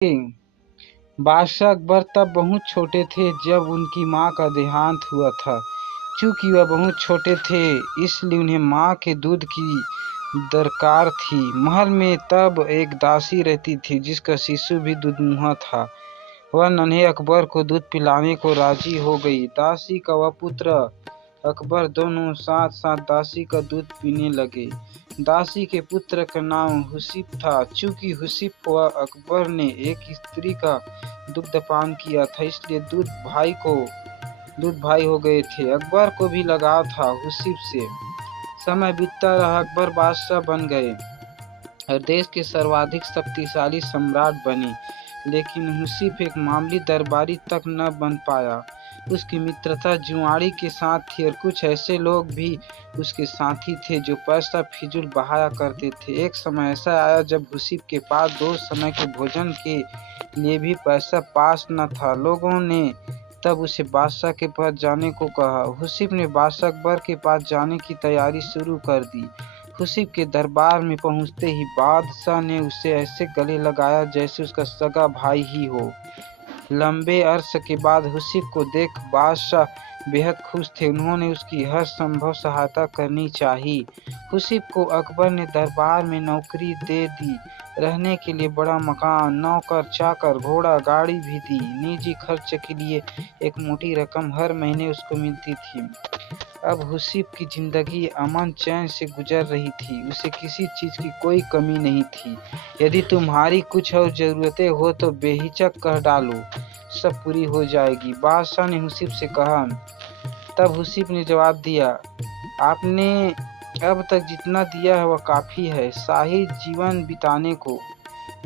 बादशाह अकबर तब बहुत छोटे थे जब उनकी मां का देहांत हुआ था। चूंकि वह बहुत छोटे थे इसलिए उन्हें मां के दूध की दरकार थी। महल में तब एक दासी रहती थी जिसका शिशु भी दुधमुहा था। वह नन्हे अकबर को दूध पिलाने को राजी हो गई। दासी का वह पुत्र अकबर दोनों साथ साथ दासी का दूध पीने लगे। दासी के पुत्र का नाम हुसीब था। चूंकि हुसीब व अकबर ने एक स्त्री का दुग्धपान किया था इसलिए दूध भाई हो गए थे। अकबर को भी लगाव था हुसीब से। समय बीतता रहा, अकबर बादशाह बन गए और देश के सर्वाधिक शक्तिशाली सम्राट बने। लेकिन हुसीब एक मामूली दरबारी तक न बन पाया। उसकी मित्रता जुआड़ी के साथ थी और कुछ ऐसे लोग भी उसके साथी थे जो पैसा फिजूल बहाया करते थे। एक समय ऐसा आया जब हुसीब के पास 2 समय के भोजन के लिए भी पैसा पास न था। लोगों ने तब उसे बादशाह के पास जाने को कहा। हुसीब ने बादशाह अकबर के पास जाने की तैयारी शुरू कर दी। हुसीब के दरबार में पहुंचते ही बादशाह ने उसे ऐसे गले लगाया जैसे उसका सगा भाई ही हो। लंबे अरसे के बाद हुसीब को देख बादशाह बेहद खुश थे। उन्होंने उसकी हर संभव सहायता करनी चाहिए। हुसीब को अकबर ने दरबार में नौकरी दे दी, रहने के लिए बड़ा मकान, नौकर चाकर, घोड़ा गाड़ी भी दी। निजी खर्च के लिए एक मोटी रकम हर महीने उसको मिलती थी। अब हुसीब की जिंदगी अमन चैन से गुजर रही थी। उसे किसी चीज की कोई कमी नहीं थी। यदि तुम्हारी कुछ और जरूरतें हो तो बेहिचक कह डालो, सब पूरी हो जाएगी, बादशाह ने हुसीब से कहा। तब हुसीब ने जवाब दिया, आपने अब तक जितना दिया है वह काफी है शाही जीवन बिताने को।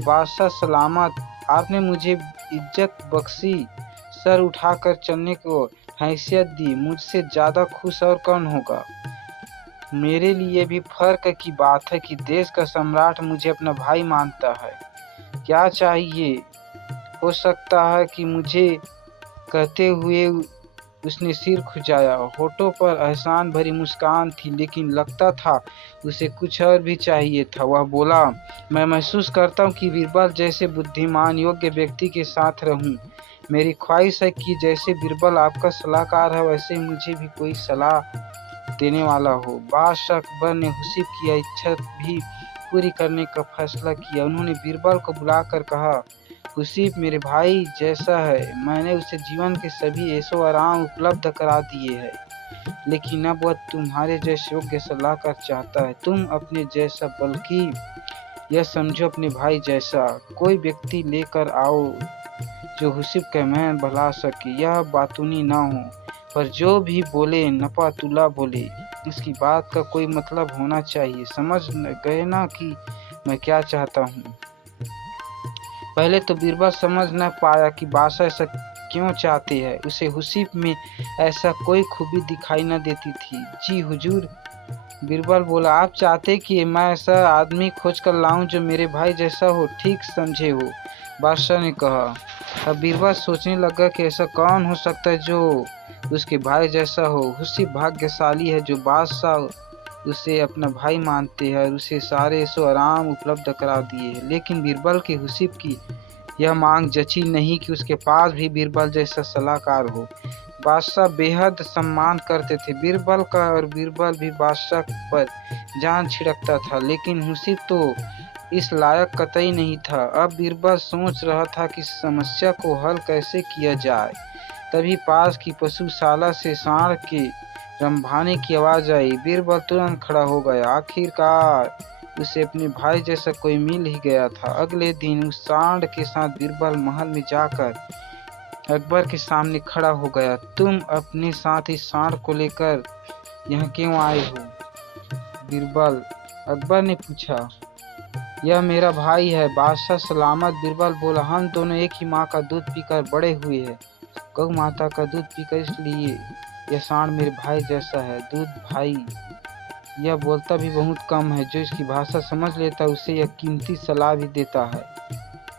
बादशाह सलामत, आपने मुझे इज्जत बख्शी, सर उठाकर चलने को हैसियत दी। मुझसे ज्यादा खुश और कौन होगा। मेरे लिए भी फर्क की बात है कि देश का सम्राट मुझे अपना भाई मानता है। क्या चाहिए? हो सकता है कि मुझे कहते हुए उसने सिर खुजाया। होठों पर एहसान भरी मुस्कान थी लेकिन लगता था उसे कुछ और भी चाहिए था। वह बोला, मैं महसूस करता हूँ कि बीरबल जैसे बुद्धिमान योग्य व्यक्ति के साथ रहूं। मेरी ख्वाहिश है कि जैसे बीरबल आपका सलाहकार है वैसे मुझे भी कोई सलाह देने वाला हो। बादशाह अकबर ने हुसीब की इच्छा भी पूरी करने का फैसला किया। उन्होंने बीरबल को बुलाकर कहा, हुसीब मेरे भाई जैसा है, मैंने उसे जीवन के सभी ऐशो आराम उपलब्ध करा दिए हैं, लेकिन अब वह तुम्हारे जैसे योग्य सलाहकार चाहता है। तुम अपने जैसा, बल्कि यह समझो अपने भाई जैसा कोई व्यक्ति लेकर आओ जो हुसीब का मैं भला सके। यह बातूनी ना हो, पर जो भी बोले नपातुला बोले। इसकी बात का कोई मतलब होना चाहिए। समझ गए ना कि मैं क्या चाहता हूँ। पहले तो बीरबल समझ न पाया कि बादशाह ऐसा क्यों चाहते हैं। उसे हुसीब में ऐसा कोई खूबी दिखाई न देती थी। जी हुजूर, बीरबल बोला, आप चाहते कि मैं ऐसा आदमी खोज कर लाऊं जो मेरे भाई जैसा हो। ठीक समझे हो, बादशाह ने कहा। अब बीरबल सोचने लगा कि ऐसा कौन हो सकता है जो उसके भाई जैसा हो। हुसीब भाग्यशाली है जो बादशाह उसे अपना भाई मानते हैं और उसे सारे ऐशो आराम उपलब्ध करा दिए हैं। लेकिन बीरबल के हुसीब की यह मांग जची नहीं कि उसके पास भी बीरबल जैसा सलाहकार हो। बादशाह बेहद सम्मान करते थे बीरबल का और बीरबल भी बादशाह पर जान छिड़कता था। लेकिन हुसीब तो इस लायक कतई नहीं था। अब बीरबल सोच रहा था कि समस्या को हल कैसे किया जाए। तभी पास की पशुशाला से सांड के रंभाने की आवाज आई। बीरबल तुरंत खड़ा हो गया। आखिरकार उसे अपने भाई जैसा कोई मिल ही गया था। अगले दिन उस सांड के साथ बीरबल महल में जाकर अकबर के सामने खड़ा हो गया। तुम अपने साथ इस सांड को लेकर यहाँ क्यों आए हो? बीरबल, अकबर ने पूछा। यह मेरा भाई है। बादशाह सलामत, बीरबल बोला। हम दोनों एक ही माँ का दूध पीकर बड़े हुए हैं। गौ माता का दूध पीकर, इसलिए यह सांड मेरे भाई जैसा है। दूध भाई यह बोलता भी बहुत कम है। जो इसकी भाषा समझ लेता है उसे यह कीमती सलाह भी देता है।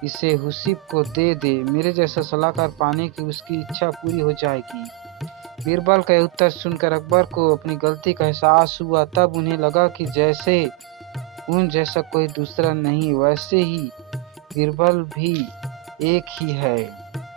इसे हुसीब को दे दे। मेरे जैसा सलाहकार पाने की उसकी इच्छा पूरी हो जाएगी। बीरबल का उत्तर सुनकर अकबर को अपनी गलती का एहसास हुआ। तब उन्हें लगा कि जैसे उन जैसा कोई दूसरा नहीं। वैसे ही बीरबल भी एक ही है।